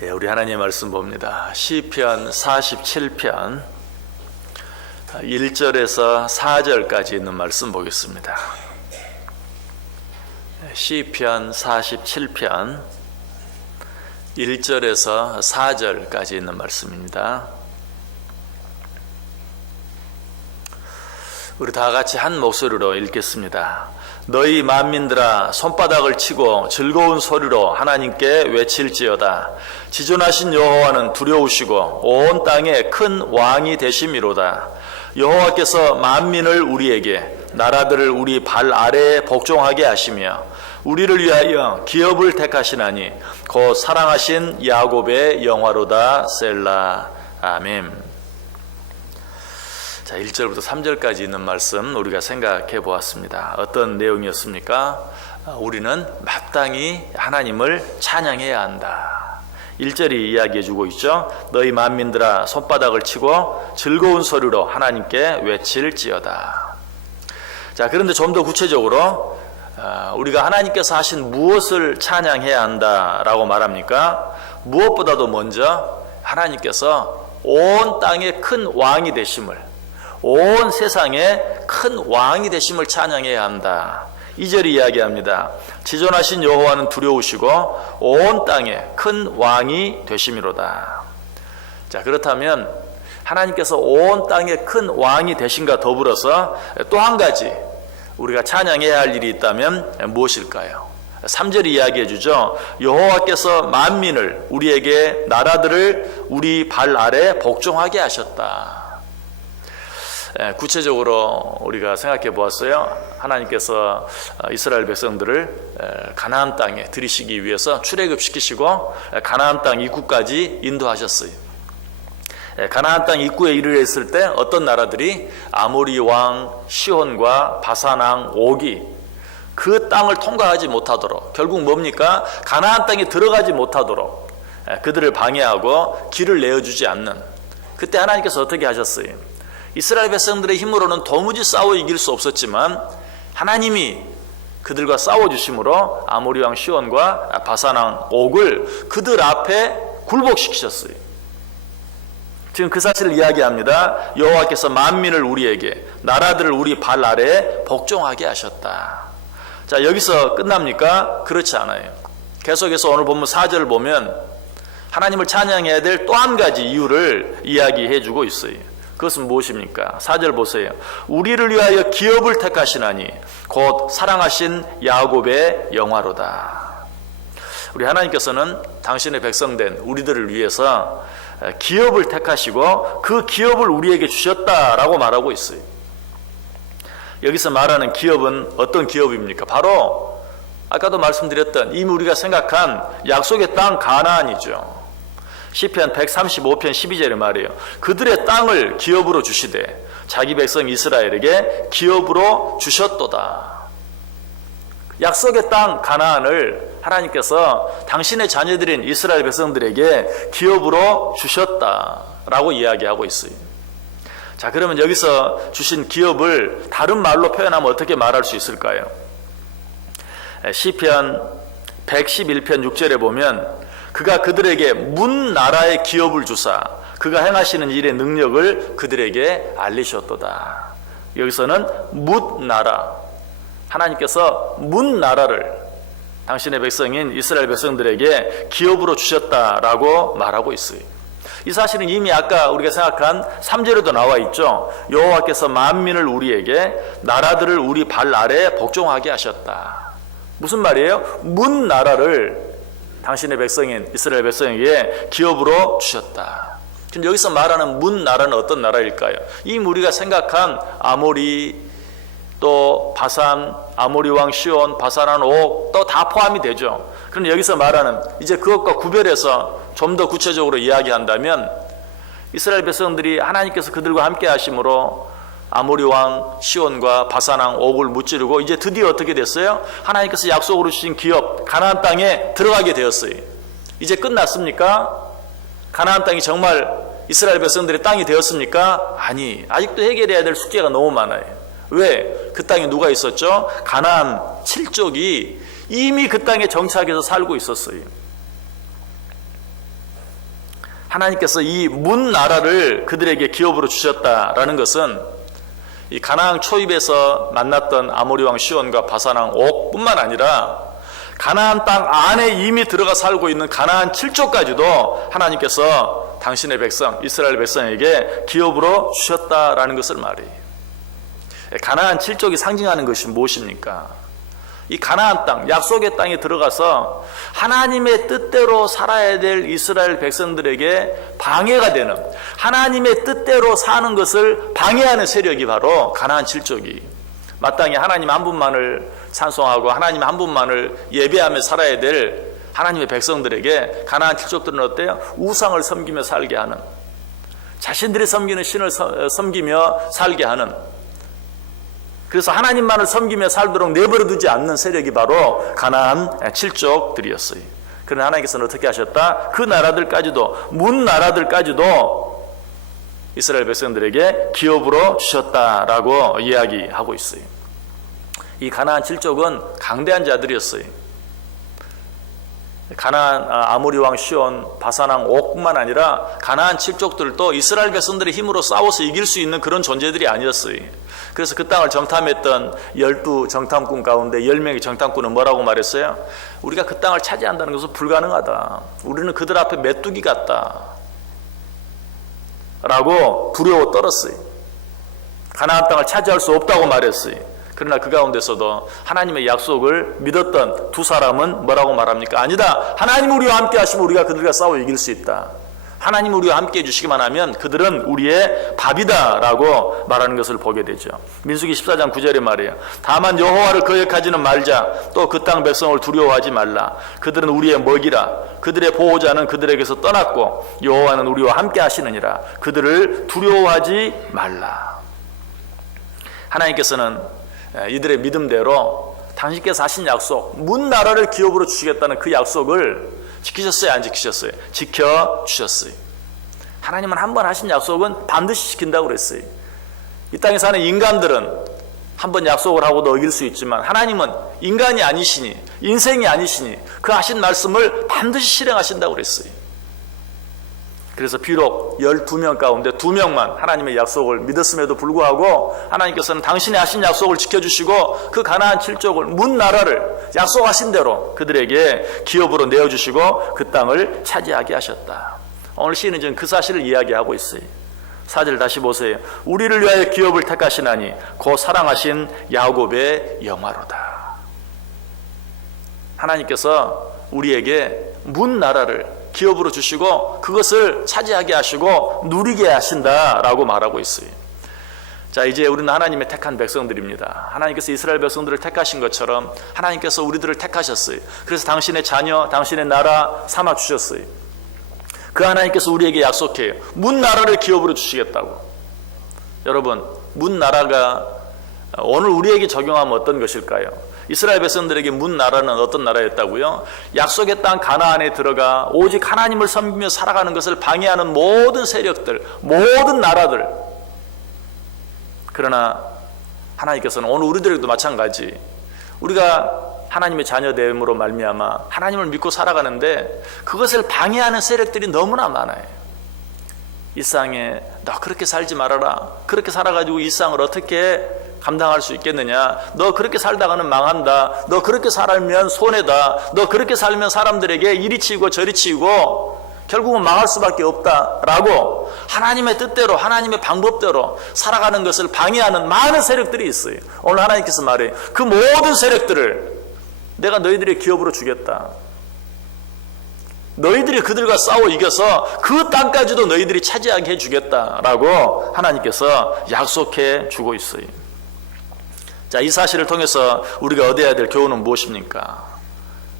우리 하나님의 말씀 봅니다. 시편 47편 1절에서 4절까지 있는 말씀 보겠습니다. 시편 47편 1절에서 4절까지 있는 말씀입니다. 우리 다 같이 한 목소리로 읽겠습니다. 너희 만민들아 손바닥을 치고 즐거운 소리로 하나님께 외칠지어다. 지존하신 여호와는 두려우시고 온 땅에 큰 왕이 되심이로다. 여호와께서 만민을 우리에게 나라들을 우리 발 아래에 복종하게 하시며 우리를 위하여 기업을 택하시나니 곧 사랑하신 야곱의 영화로다. 셀라. 아멘. 자, 1절부터 3절까지 있는 말씀 우리가 생각해 보았습니다. 어떤 내용이었습니까? 우리는 마땅히 하나님을 찬양해야 한다. 1절이 이야기해 주고 있죠. 너희 만민들아 손바닥을 치고 즐거운 소리로 하나님께 외칠지어다. 자, 그런데 좀 더 구체적으로 우리가 하나님께서 하신 무엇을 찬양해야 한다라고 말합니까? 무엇보다도 먼저 하나님께서 온 땅의 큰 왕이 되심을, 온 세상에 큰 왕이 되심을 찬양해야 한다. 2절이 이야기합니다. 지존하신 여호와는 두려우시고 온 땅에 큰 왕이 되심이로다. 자, 그렇다면 하나님께서 온 땅에 큰 왕이 되신과 더불어서 또 한 가지 우리가 찬양해야 할 일이 있다면 무엇일까요? 3절이 이야기해 주죠. 여호와께서 만민을, 우리에게 나라들을 우리 발 아래 복종하게 하셨다. 구체적으로 우리가 생각해 보았어요. 하나님께서 이스라엘 백성들을 가나안 땅에 들이시기 위해서 출애굽시키시고 가나안 땅 입구까지 인도하셨어요. 가나안 땅 입구에 이르렀을 때 어떤 나라들이 아모리 왕 시혼과 바산 왕 오기, 그 땅을 통과하지 못하도록, 결국 뭡니까? 가나안 땅에 들어가지 못하도록 그들을 방해하고 길을 내어주지 않는, 그때 하나님께서 어떻게 하셨어요? 이스라엘 백성들의 힘으로는 도무지 싸워 이길 수 없었지만 하나님이 그들과 싸워주심으로 아모리 왕 시온과 바산 왕 옥을 그들 앞에 굴복시키셨어요. 지금 그 사실을 이야기합니다. 여호와께서 만민을 우리에게, 나라들을 우리 발 아래에 복종하게 하셨다. 자, 여기서 끝납니까? 그렇지 않아요. 계속해서 오늘 본문 4절을 보면 하나님을 찬양해야 될 또 한 가지 이유를 이야기해 주고 있어요. 그것은 무엇입니까? 4절 보세요. 우리를 위하여 기업을 택하시나니 곧 사랑하신 야곱의 영화로다. 우리 하나님께서는 당신의 백성된 우리들을 위해서 기업을 택하시고 그 기업을 우리에게 주셨다라고 말하고 있어요. 여기서 말하는 기업은 어떤 기업입니까? 바로 아까도 말씀드렸던 이미 우리가 생각한 약속의 땅 가나안이죠. 시편 135편 12절에 말이에요. 그들의 땅을 기업으로 주시되 자기 백성 이스라엘에게 기업으로 주셨도다. 약속의 땅 가나안을 하나님께서 당신의 자녀들인 이스라엘 백성들에게 기업으로 주셨다라고 이야기하고 있어요. 자, 그러면 여기서 주신 기업을 다른 말로 표현하면 어떻게 말할 수 있을까요? 시편 111편 6절에 보면 그가 그들에게 문 나라의 기업을 주사 그가 행하시는 일의 능력을 그들에게 알리셨도다. 여기서는 문 나라, 하나님께서 문 나라를 당신의 백성인 이스라엘 백성들에게 기업으로 주셨다라고 말하고 있어요. 이 사실은 이미 아까 우리가 생각한 3절에도 나와 있죠. 여호와께서 만민을 우리에게, 나라들을 우리 발 아래에 복종하게 하셨다. 무슨 말이에요? 문 나라를 당신의 백성인 이스라엘 백성에게 기업으로 주셨다. 근데 여기서 말하는 문 나라는 어떤 나라일까요? 이미 우리가 생각한 아모리, 또 바산, 아모리 왕 시온, 바산 왕 옥, 또 다 포함이 되죠. 그런데 여기서 말하는 이제 그것과 구별해서 좀 더 구체적으로 이야기한다면 이스라엘 백성들이 하나님께서 그들과 함께 하심으로 아모리 왕 시온과 바산 왕 옥을 무찌르고 이제 드디어 어떻게 됐어요? 하나님께서 약속으로 주신 기업 가나안 땅에 들어가게 되었어요. 이제 끝났습니까? 가나안 땅이 정말 이스라엘 백성들의 땅이 되었습니까? 아니, 아직도 해결해야 될 숙제가 너무 많아요. 왜? 그 땅에 누가 있었죠? 가나안 7족이 이미 그 땅에 정착해서 살고 있었어요. 하나님께서 이 문 나라를 그들에게 기업으로 주셨다라는 것은 이 가나안 초입에서 만났던 아모리 왕 시온과 바산 왕 옥뿐만 아니라 가나안 땅 안에 이미 들어가 살고 있는 가나안 7족까지도 하나님께서 당신의 백성 이스라엘 백성에게 기업으로 주셨다라는 것을 말해요. 가나안 7족이 상징하는 것이 무엇입니까? 이 가나안 땅, 약속의 땅에 들어가서 하나님의 뜻대로 살아야 될 이스라엘 백성들에게 방해가 되는, 하나님의 뜻대로 사는 것을 방해하는 세력이 바로 가나안 7족이 마땅히 하나님 한 분만을 찬송하고 하나님 한 분만을 예배하며 살아야 될 하나님의 백성들에게 가나안 7족들은 어때요? 우상을 섬기며 살게 하는, 자신들이 섬기는 신을 섬기며 살게 하는, 그래서 하나님만을 섬기며 살도록 내버려 두지 않는 세력이 바로 가나안 7족들이었어요. 그러나 하나님께서는 어떻게 하셨다? 그 나라들까지도, 문 나라들까지도 이스라엘 백성들에게 기업으로 주셨다라고 이야기하고 있어요. 이 가나안 7족은 강대한 자들이었어요. 가나안 아모리 왕 시온, 바산 왕 옥뿐만 아니라 가나안 7족들도 이스라엘 백성들의 힘으로 싸워서 이길 수 있는 그런 존재들이 아니었어요. 그래서 그 땅을 정탐했던 12 정탐꾼 가운데 10명의 정탐꾼은 뭐라고 말했어요? 우리가 그 땅을 차지한다는 것은 불가능하다. 우리는 그들 앞에 메뚜기 같다. 라고 두려워 떨었어요. 가나안 땅을 차지할 수 없다고 말했어요. 그러나 그 가운데서도 하나님의 약속을 믿었던 두 사람은 뭐라고 말합니까? 아니다. 하나님 우리와 함께 하시면 우리가 그들과 싸워 이길 수 있다. 하나님 우리와 함께 해주시기만 하면 그들은 우리의 밥이다라고 말하는 것을 보게 되죠. 민수기 14장 9절에 말이에요. 다만 여호와를 거역하지는 말자. 또 그 땅 백성을 두려워하지 말라. 그들은 우리의 먹이라. 그들의 보호자는 그들에게서 떠났고 여호와는 우리와 함께 하시느니라. 그들을 두려워하지 말라. 하나님께서는 이들의 믿음대로 당신께서 하신 약속, 문 나라를 기업으로 주시겠다는 그 약속을 지키셨어요? 안 지키셨어요? 지켜주셨어요. 하나님은 한 번 하신 약속은 반드시 지킨다고 그랬어요. 이 땅에 사는 인간들은 한 번 약속을 하고도 어길 수 있지만 하나님은 인간이 아니시니, 인생이 아니시니 그 하신 말씀을 반드시 실행하신다고 그랬어요. 그래서 비록 12명 가운데 2명만 하나님의 약속을 믿었음에도 불구하고 하나님께서는 당신의 하신 약속을 지켜주시고 그 가나안 7족을, 문 나라를 약속하신 대로 그들에게 기업으로 내어주시고 그 땅을 차지하게 하셨다. 오늘 시인은 지금 그 사실을 이야기하고 있어요. 4절 다시 보세요. 우리를 위하여 기업을 택하시나니 곧 사랑하신 야곱의 영화로다. 하나님께서 우리에게 문 나라를 기업으로 주시고 그것을 차지하게 하시고 누리게 하신다라고 말하고 있어요. 자, 이제 우리는 하나님의 택한 백성들입니다. 하나님께서 이스라엘 백성들을 택하신 것처럼 하나님께서 우리들을 택하셨어요. 그래서 당신의 자녀, 당신의 나라 삼아 주셨어요. 그 하나님께서 우리에게 약속해요. 문 나라를 기업으로 주시겠다고. 여러분, 문 나라가 오늘 우리에게 적용하면 어떤 것일까요? 이스라엘 백성들에게 문 나라는 어떤 나라였다고요? 약속의 땅 가나안에 들어가 오직 하나님을 섬기며 살아가는 것을 방해하는 모든 세력들, 모든 나라들. 그러나 하나님께서는 오늘 우리들에게도 마찬가지, 우리가 하나님의 자녀됨으로 말미암아 하나님을 믿고 살아가는데 그것을 방해하는 세력들이 너무나 많아요. 이 세상에 너 그렇게 살지 말아라. 그렇게 살아가지고 이 세상을 어떻게 감당할 수 있겠느냐. 너 그렇게 살다가는 망한다. 너 그렇게 살면 손해다. 너 그렇게 살면 사람들에게 이리 치이고 저리 치이고 결국은 망할 수밖에 없다라고 하나님의 뜻대로, 하나님의 방법대로 살아가는 것을 방해하는 많은 세력들이 있어요. 오늘 하나님께서 말해요. 그 모든 세력들을 내가 너희들의 기업으로 주겠다. 너희들이 그들과 싸워 이겨서 그 땅까지도 너희들이 차지하게 해주겠다라고 하나님께서 약속해 주고 있어요. 자, 이 사실을 통해서 우리가 얻어야 될 교훈은 무엇입니까?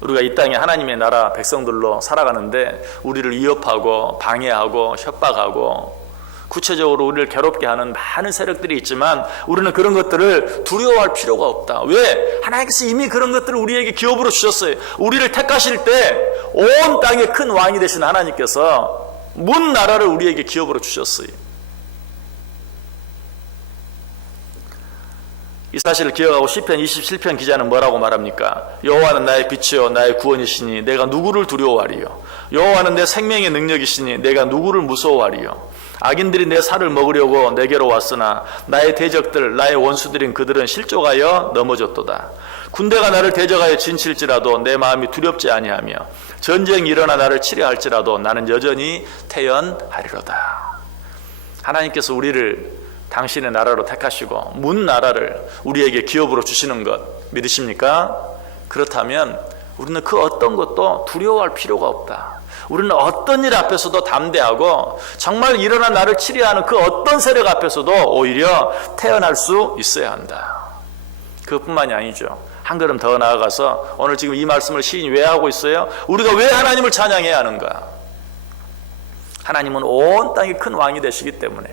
우리가 이 땅에 하나님의 나라 백성들로 살아가는데 우리를 위협하고 방해하고 협박하고 구체적으로 우리를 괴롭게 하는 많은 세력들이 있지만 우리는 그런 것들을 두려워할 필요가 없다. 왜? 하나님께서 이미 그런 것들을 우리에게 기업으로 주셨어요. 우리를 택하실 때 온 땅의 큰 왕이 되신 하나님께서 문 나라를 우리에게 기업으로 주셨어요. 이 사실을 기억하고 시편 27편 기자는 뭐라고 말합니까? 여호와는 나의 빛이요 나의 구원이시니 내가 누구를 두려워하리요? 여호와는 내 생명의 능력이시니 내가 누구를 무서워하리요. 악인들이 내 살을 먹으려고 내게로 왔으나 나의 대적들 나의 원수들인 그들은 실족하여 넘어졌도다. 군대가 나를 대적하여 진칠지라도 내 마음이 두렵지 아니하며 전쟁이 일어나 나를 치려 할지라도 나는 여전히 태연하리로다. 하나님께서 우리를 당신의 나라로 택하시고 문 나라를 우리에게 기업으로 주시는 것 믿으십니까? 그렇다면 우리는 그 어떤 것도 두려워할 필요가 없다. 우리는 어떤 일 앞에서도 담대하고 정말 일어나 나를 치려하는 그 어떤 세력 앞에서도 오히려 태어날 수 있어야 한다. 그것뿐만이 아니죠. 한 걸음 더 나아가서 오늘 지금 이 말씀을 시인이 왜 하고 있어요? 우리가 왜 하나님을 찬양해야 하는가? 하나님은 온 땅의 큰 왕이 되시기 때문에,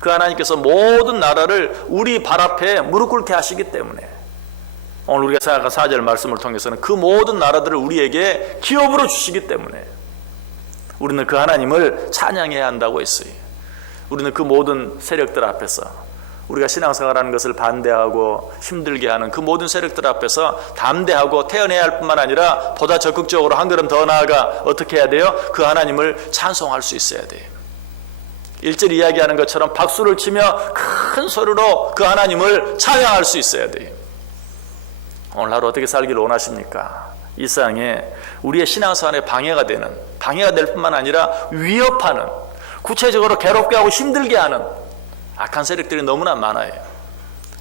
그 하나님께서 모든 나라를 우리 발 앞에 무릎 꿇게 하시기 때문에, 오늘 우리가 생각한 4절 말씀을 통해서는 그 모든 나라들을 우리에게 기업으로 주시기 때문에 우리는 그 하나님을 찬양해야 한다고 했어요. 우리는 그 모든 세력들 앞에서, 우리가 신앙생활하는 것을 반대하고 힘들게 하는 그 모든 세력들 앞에서 담대하고 태어나야 할 뿐만 아니라 보다 적극적으로 한 걸음 더 나아가 어떻게 해야 돼요? 그 하나님을 찬송할 수 있어야 돼요. 1절 이야기하는 것처럼 박수를 치며 큰 소리로 그 하나님을 찬양할 수 있어야 돼요. 오늘 하루 어떻게 살기를 원하십니까? 이 세상에 우리의 신앙생활에 방해가 될 뿐만 아니라 위협하는, 구체적으로 괴롭게 하고 힘들게 하는 악한 세력들이 너무나 많아요.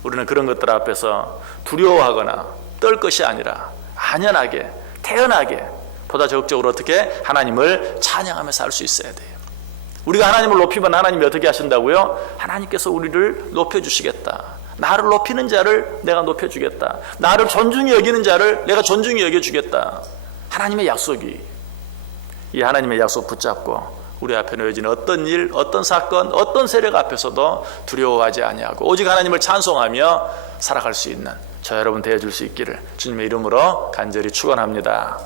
우리는 그런 것들 앞에서 두려워하거나 떨 것이 아니라 안연하게, 태연하게, 보다 적극적으로 어떻게 하나님을 찬양하며 살 수 있어야 돼요. 우리가 하나님을 높이면 하나님이 어떻게 하신다고요? 하나님께서 우리를 높여주시겠다. 나를 높이는 자를 내가 높여주겠다. 나를 존중히 여기는 자를 내가 존중히 여겨주겠다. 하나님의 약속이, 이 하나님의 약속 붙잡고 우리 앞에 놓여진 어떤 일, 어떤 사건, 어떤 세력 앞에서도 두려워하지 아니하고 오직 하나님을 찬송하며 살아갈 수 있는 저 여러분 되어줄 수 있기를 주님의 이름으로 간절히 축원합니다.